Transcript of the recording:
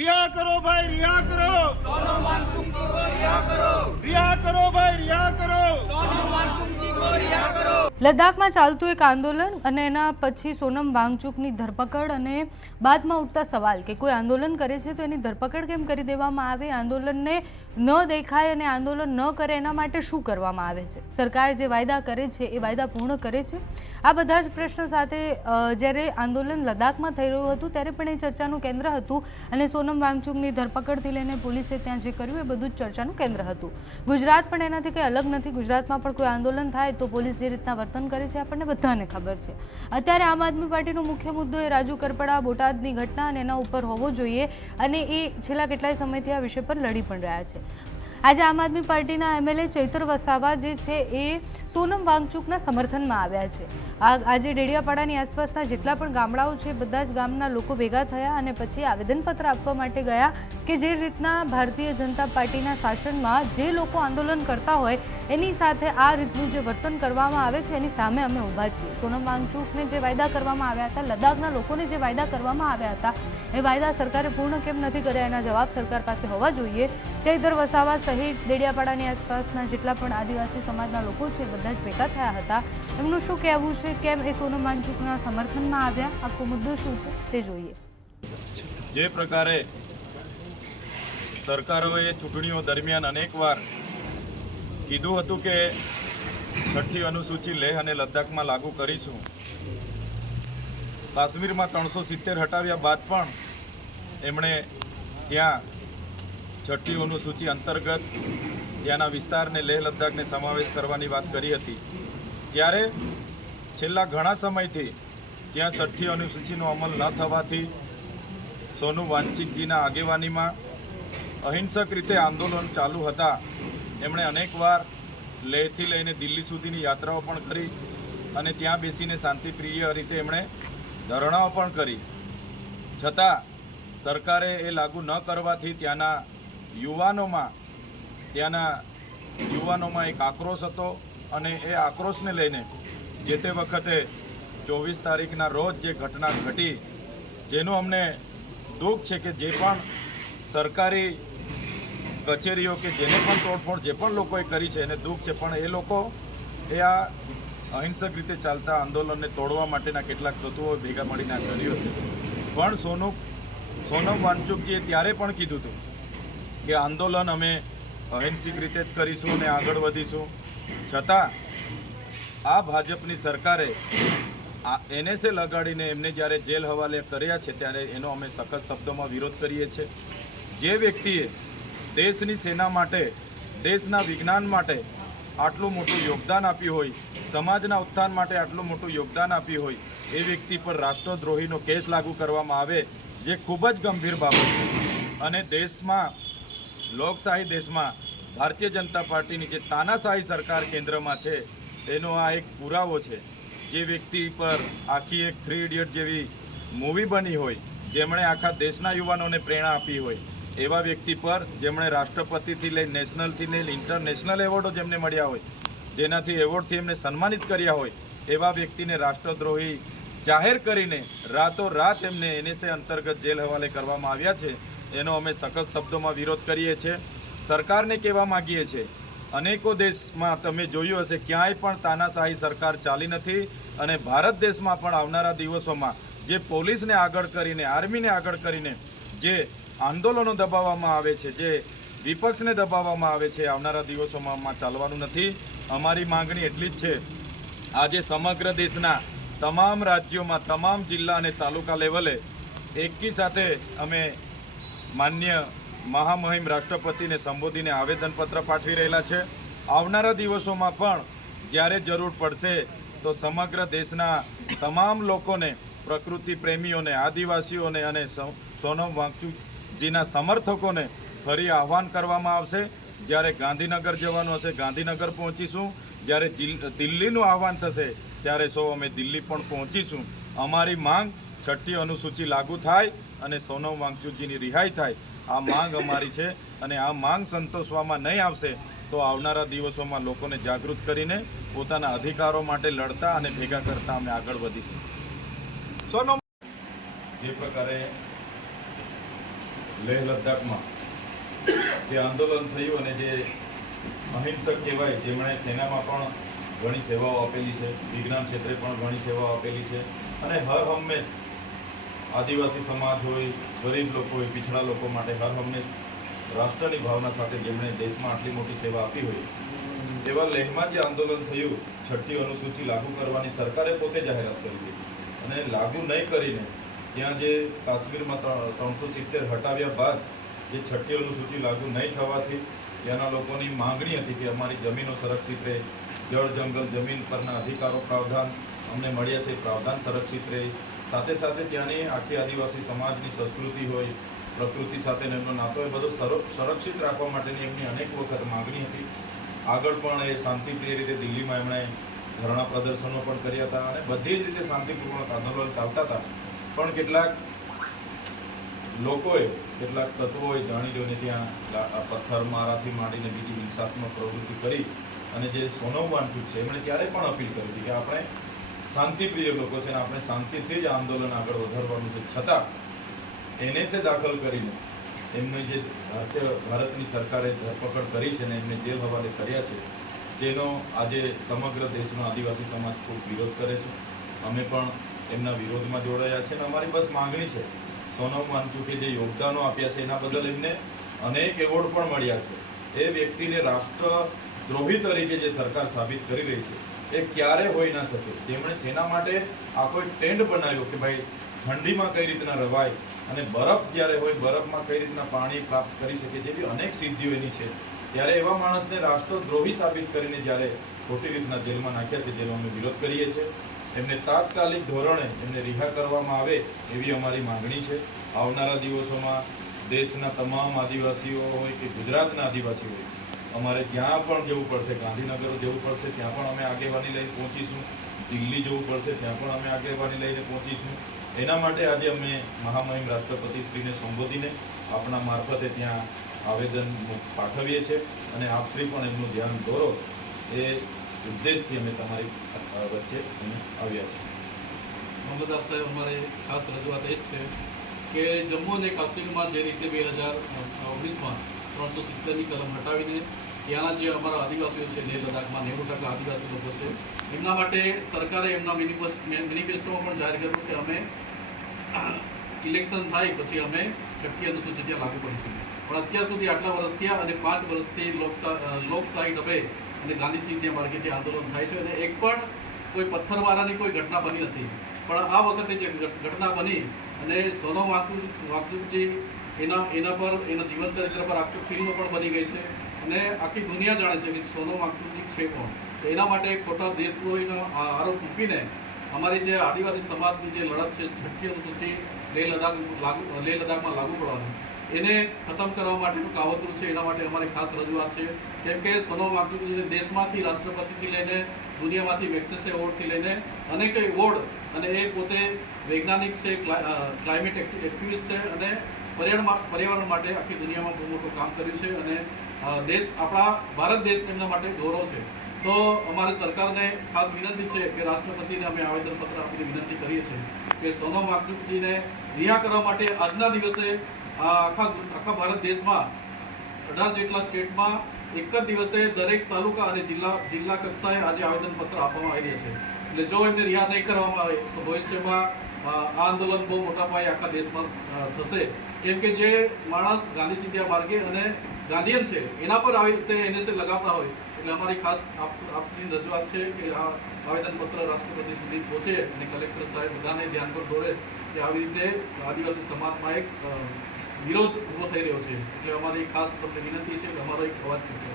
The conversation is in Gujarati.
रिहा करो भाई, रिहा करो। सोनम वांगचुक जी को रिहा करो। रिहा करो भाई, रिहा करो। सोनम वांगचुक जी को रिहा करो। લદ્દાખમાં ચાલતું એક આંદોલન અને એના પછી સોનમ વાંગચુકની ધરપકડ અને બાદમાં ઉઠતા સવાલ કે કોઈ આંદોલન કરે છે તો એની ધરપકડ કેમ કરી દેવામાં આવે, આંદોલનને ન દેખાય અને આંદોલન ન કરે એના માટે શું કરવામાં આવે છે, સરકાર જે વાયદા કરે છે એ વાયદા પૂર્ણ કરે છે, આ બધા જ પ્રશ્નો સાથે જ્યારે આંદોલન લદ્દાખમાં થઈ રહ્યું હતું ત્યારે પણ એ ચર્ચાનું કેન્દ્ર હતું અને સોનમ વાંગચુકની ધરપકડથી લઈને પોલીસે ત્યાં જે કર્યું એ બધું જ ચર્ચાનું કેન્દ્ર હતું। ગુજરાત પણ એનાથી કંઈ અલગ નથી। ગુજરાતમાં પણ કોઈ આંદોલન થાય તો પોલીસ જે રીતના વર્તન કરે છે આપણને બધાને ખબર છે। અત્યારે આમ આદમી પાર્ટીનો મુખ્ય મુદ્દો એ રાજુ કરપડા બોટાદની ઘટના અને એના ઉપર હોવો જોઈએ અને એ છેલ્લા કેટલાય સમયથી આ વિષય પર લડી પણ રહ્યા છે। આજે આમ આદમી પાર્ટીના એમએલએ ચૈતર વસાવા જે છે એ સોનમ વાંગચુકના સમર્થનમાં આવ્યા છે। આજે ડેડિયાપાડાની આસપાસના જેટલા પણ ગામડાઓ છે બધા જ ગામના લોકો ભેગા થયા અને પછી આવેદનપત્ર આપવા માટે ગયા કે જે રીતના ભારતીય જનતા પાર્ટીના શાસનમાં જે લોકો આંદોલન કરતા હોય એની સાથે આ રીતનું જે વર્તન કરવામાં આવે છે એની સામે અમે ઊભા છીએ। સોનમ વાંગચુકને જે વાયદા કરવામાં આવ્યા હતા, લદ્દાખના લોકોને જે વાયદા કરવામાં આવ્યા હતા એ વાયદા સરકારે પૂર્ણ કેમ નથી કર્યા એના જવાબ સરકાર પાસે હોવા જોઈએ। ચૈતર વસાવા સહિત ડેડિયાપાડાની આસપાસના જેટલા પણ આદિવાસી સમાજના લોકો છે બધા જ ભેગા થયા હતા। એમનું શું કહેવું છે, કેમ એ સોનમ વાંગચુકના સમર્થનમાં આવ્યા, આખો મુદ્દો શું છે તે જોઈએ। જે પ્રકારે સરકારોએ ચૂંટણીઓ દરમિયાન અનેકવાર કીધું હતું કે 6ઠ્ઠી અનુસૂચિ લેહ અને લદ્દાખમાં લાગુ કરીશું, કાશ્મીરમાં 370 હટાવ્યા બાદ પણ એમણે ત્યાં 6ઠ્ઠી અનુસૂચિ અંતર્ગત ત્યાંના વિસ્તારને લેહ લદ્દાખને સમાવેશ કરવાની વાત કરી હતી। ત્યારે છેલ્લા ઘણા સમયથી ત્યાં 6ઠ્ઠી અનુસૂચિનો અમલ ન થવાથી સોનમ વાંગચુકજીના આગેવાનીમાં અહિંસક રીતે આંદોલન ચાલુ હતા। એમણે અનેકવાર લેહથી લઈને દિલ્હી સુધીની યાત્રાઓ પણ કરી અને ત્યાં બેસીને શાંતિપ્રિય રીતે એમણે ધરણાઓ પણ કરી, છતાં સરકારે એ લાગુ ન કરવાથી ત્યાંના યુવાનોમાં એક આક્રોશ હતો અને એ આક્રોશને લઈને જે તે વખતે 24 તારીખના રોજ જે ઘટના ઘટી, જેનું અમને દુઃખ છે કે જે પણ સરકારી કચેરીઓ કે જેને પણ તોડફોડ જે પણ લોકોએ કરી છે એને દુઃખ છે, પણ એ લોકો એ આ અહિંસક રીતે ચાલતા આંદોલનને તોડવા માટેના કેટલાક તત્વો ભેગા મળીને આ કર્યું હશે। પણ સોનમ વાંગચુકજીએ ત્યારે પણ કીધું હતું કે આંદોલન અમે અહિંસક રીતે જ કરીશું અને આગળ વધીશું, છતાં આ ભાજપની સરકારે NSA લગાડીને એમને જ્યારે જેલ હવાલે કર્યા છે ત્યારે એનો અમે સખત શબ્દોમાં વિરોધ કરીએ છીએ। જે વ્યક્તિએ દેશની સેના માટે, દેશના વિજ્ઞાન માટે આટલું મોટું યોગદાન આપ્યું હોય, સમાજના ઉત્થાન માટે આટલું મોટું યોગદાન આપ્યું હોય, એ વ્યક્તિ પર રાષ્ટ્રદ્રોહીનો કેસ લાગુ કરવામાં આવે જે ખૂબ જ ગંભીર બાબત છે। અને દેશમાં, લોકશાહી દેશમાં ભારતીય જનતા પાર્ટીની જે તાનાશાહી સરકાર કેન્દ્રમાં છે એનો આ એક પુરાવો છે। જે વ્યક્તિ પર આખી એક 3 ઇડિયટ જેવી મૂવી બની હોય, જેમણે આખા દેશના યુવાનોને પ્રેરણા આપી હોય, એવા વ્યક્તિ પર જેમણે રાષ્ટ્રપતિથી લઈ નેશનલથી લઈ ઇન્ટરનેશનલ એવોર્ડો જેમને મળ્યા હોય, જેનાથી એવોર્ડથી એમને સન્માનિત કર્યા હોય, એવા વ્યક્તિને રાષ્ટ્રદ્રોહી જાહેર કરીને રાતોરાત એમને NSA અંતર્ગત જેલ હવાલે કરવામાં આવ્યા છે। એનો અમે સખત શબ્દોમાં વિરોધ કરીએ છીએ। સરકારને કહેવા માગીએ છીએ, અનેકો દેશમાં તમે જોયું હશે ક્યાંય પણ તાનાશાહી સરકાર ચાલી નથી અને ભારત દેશમાં પણ આવનારા દિવસોમાં જે પોલીસને આગળ કરીને, આર્મીને આગળ કરીને જે આંદોલનો દબાવવામાં આવે છે, જે વિપક્ષને દબાવવામાં આવે છે, આવનારા દિવસોમાં ચાલવાનું નથી। અમારી માંગણી એટલી જ છે, આજે સમગ્ર દેશના તમામ રાજ્યોમાં, તમામ જિલ્લા અને તાલુકા લેવલે એકી સાથે અમે માન્ય મહામહિમ રાષ્ટ્રપતિને સંબોધીને આવેદનપત્ર પાઠવી રહેલા છે। આવનારા દિવસોમાં પણ જ્યારે જરૂર પડશે તો સમગ્ર દેશના તમામ લોકોને, પ્રકૃતિ પ્રેમીઓને, આદિવાસીઓને અને સોનમ વાંગચુકજીના સમર્થકોને ફરી આહ્વાન કરવામાં આવશે। જ્યારે ગાંધીનગર જવાનું હશે ગાંધીનગર પહોંચીશું, જ્યારે દિલ્હીનું આહ્વાન થશે ત્યારે અમે દિલ્હી પણ પહોંચીશું। અમારી માંગ 6ઠ્ઠી અનુસૂચિ લાગુ થાય અને સોનમ વાંગચુકજીની રિહાઈ થાય, આ માંગ અમારી છે અને આ માંગ સંતોષવામાં નહીં આવશે તો આવનારા દિવસોમાં લોકોને જાગૃત કરીને પોતાના અધિકારો માટે લડતા અને ભેગા કરતા અમે આગળ વધીશું। સોનમ જે પ્રકારે લેહ લદ્દાખમાં જે આંદોલન થયું અને જે અહિંસક કહેવાય, જેમણે સેનામાં પણ ઘણી સેવાઓ આપેલી છે, વિજ્ઞાન ક્ષેત્રે પણ ઘણી સેવાઓ આપેલી છે અને હર હંમેશ આદિવાસી સમાજ હોય, ગરીબ લોકો હોય, પીછડા લોકો માટે હર હંમેશ રાષ્ટ્રની ભાવના સાથે જેમણે દેશમાં આટલી મોટી સેવા આપી હોય, એવા લેહમાં જે આંદોલન થયું, 6ઠ્ઠી અનુસૂચિ લાગુ કરવાની સરકારે પોતે જાહેરાત કરી હતી અને લાગુ નહીં કરીને ત્યાં જે કાશ્મીરમાં 370 હટાવ્યા બાદ જે 6ઠ્ઠી અનુસૂચિ લાગુ નહીં થવાથી ત્યાંના લોકોની માંગણી હતી કે અમારી જમીનો સંરક્ષિત રહે, જળ જંગલ જમીન પરના અધિકારો પ્રાવધાન અમને મળ્યા છે, પ્રાવધાન સંરક્ષિત રહે, સાથે સાથે ત્યાંની આખી આદિવાસી સમાજની સંસ્કૃતિ હોય, પ્રકૃતિ સાથેનો એમનો નાતો એ બધો સંરક્ષિત રાખવા માટેની એમની અનેક વખત માંગણી હતી. આગળ પણ એ શાંતિપ્રિય રીતે દિલ્હીમાં એમણે ધરણા પ્રદર્શનો પણ કર્યા હતા અને બધી જ રીતે શાંતિપૂર્વક આંદોલન ચાલતા હતા. પણ કેટલાક લોકોએ, કેટલાક તત્વોએ જાણી જોઈને ત્યાં પથ્થરમારાથી માંડીને બીજી હિંસાત્મક પ્રવૃત્તિ કરી અને જે સોનમ વાંગચુક છે એમણે ત્યારે પણ અપીલ કરી હતી કે આપણે શાંતિપ્રિય લોકો છે અને આપણે શાંતિથી જ આંદોલન આગળ વધારવાનું છે, છતાં એનએસએ દાખલ કરીને એમને જે ભારતની સરકારે ધરપકડ કરી છે અને એમને જેલ હવાલે કર્યા છે, જેનો આજે સમગ્ર દેશનો આદિવાસી સમાજ ખૂબ વિરોધ કરે છે. અમે પણ એમના વિરોધમાં જોડાયા છે અને અમારી બસ માંગણી છે, સોનમ વાંગચુકે જે યોગદાનો આપ્યા છે એના બદલ એમને અનેક એવોર્ડ પણ મળ્યા છે. એ વ્યક્તિને રાષ્ટ્રદ્રોહી તરીકે જે સરકાર સાબિત કરી રહી છે એ ક્યારે હોઈ ના શકે. તેમણે સેના માટે આ કોઈ ટેન્ટ બનાવ્યો કે ભાઈ ઠંડીમાં કઈ રીતના રવાય અને બરફ જ્યારે હોય બરફમાં કઈ રીતના પાણી પ્રાપ્ત કરી શકે, જેવી અનેક સિદ્ધિઓ એની છે. ત્યારે એવા માણસને રાષ્ટ્રદ્રોહી સાબિત કરીને જ્યારે ખોટી રીતના જેલમાં નાખ્યા છે, જેનો અમે વિરોધ કરીએ છીએ. એમને તાત્કાલિક ધોરણે એમને રિહા કરવામાં આવે એવી અમારી માંગણી છે. આવનારા દિવસોમાં દેશના તમામ આદિવાસીઓ હોય કે ગુજરાતના આદિવાસીઓ હોય, અમારે જ્યાં પણ જવું પડશે, ગાંધીનગર જવું પડશે ત્યાં પણ અમે આગેવાની લઈને પહોંચીશું, દિલ્હી જવું પડશે ત્યાં પણ અમે આગેવાની લઈને પહોંચીશું. એના માટે આજે અમે મહામહિમ રાષ્ટ્રપતિશ્રીને સંબોધીને આપણા મારફતે ત્યાં આવેદન પાઠવીએ છીએ અને આપશ્રી પણ એમનું ધ્યાન દોરો એ ઉદ્દેશથી અમે તમારી વચ્ચે અમે આવ્યા છીએ. મામલતદાર સાહેબ, અમારે ખાસ રજૂઆત એ જ છે કે જમ્મુ અને કાશ્મીરમાં જે રીતે 2019માં 370ની કલમ હટાવીને ત્યાંના જે અમારા આદિવાસીઓ છે, લેહ લદ્દાખમાં 90% આદિવાસી લોકો છે, એમના માટે સરકારે એમના મેનિફેસ્ટોમાં પણ જાહેર કર્યું કે અમે ઇલેક્શન થાય પછી અમે 6ઠ્ઠી અનુસૂચિ ત્યાં લાગુ કરીશું. પણ અત્યાર સુધી આટલા વર્ષ થયા અને 5 વર્ષથી લોકશાહી ઢબે અને ગાંધીજીના માર્ગેથી આંદોલન થાય છે અને એક પણ કોઈ પથ્થરમારાની કોઈ ઘટના બની નથી. પણ આ વખતે જે ઘટના બની અને સોનમ વાંગચુકજી એના પર એના જીવન ચરિત્ર પર આખું ફિલ્મ પણ બની ગઈ છે અને આખી દુનિયા જાણે છે કે સોનમ વાંગચુકજી છે કોણ. તો એના માટે ખોટા દેશદ્રોહીનો આરોપ મૂકીને અમારી જે આદિવાસી સમાજની જે લડત છે 6ઠ્ઠી અનુસૂચિ લેહ લદ્દાખમાં લાગુ પડવાની, એને ખતમ કરવા માટેનું કાવતરું છે. એના માટે અમારી ખાસ રજૂઆત છે. કેમ કે સોનમ વાંગચુકજી દેશમાંથી રાષ્ટ્રપતિથી લઈને દુનિયામાંથી મેગ્સેસે એવોર્ડથી લઈને અનેક એવોર્ડ, અને એ પોતે વૈજ્ઞાનિક છે, ક્લાઇમેટ એક્ટિવિસ્ટ છે અને પર્યાવરણ માટે આખી દુનિયામાં બહુ મોટું કામ કર્યું છે અને દેશ, આપણા ભારત દેશ એમના માટે ગૌરવ છે. તો અમારી સરકારને ખાસ વિનંતી છે કે રાષ્ટ્રપતિને અમે આવેદનપત્ર આપીને વિનંતી કરીએ છીએ કે સોનમ વાંગચુકજીને રિહા કરવા માટે આજના દિવસે આખા ભારત દેશમાં 18 જેટલા સ્ટેટમાં એક જ દિવસે દરેક તાલુકા અને જિલ્લા કક્ષાએ આજે આવેદનપત્ર આપવામાં આવી રહ્યા છે. એટલે જો એમને રિહા નહીં કરવામાં આવે તો ભવિષ્યમાં આ આંદોલન બહુ મોટા પાયે આખા દેશમાં થશે. કેમ કે જે માણસ ગાંધીજીના માર્ગે અને ગાંધીયન છે એના પર આવી રીતે એનએસએ લગાવતા હોય, એટલે અમારી ખાસ આપની રજૂઆત છે કે આ આવેદનપત્ર રાષ્ટ્રપતિ સુધી પહોંચે અને કલેક્ટર સાહેબ બધાને ધ્યાન પર દોરે કે આવી રીતે આદિવાસી સમાજમાં એક વિરોધ ઊભો થઈ રહ્યો છે. એટલે અમારી ખાસ તમને વિનંતી છે કે અમારો એક અવાજ પૂછો.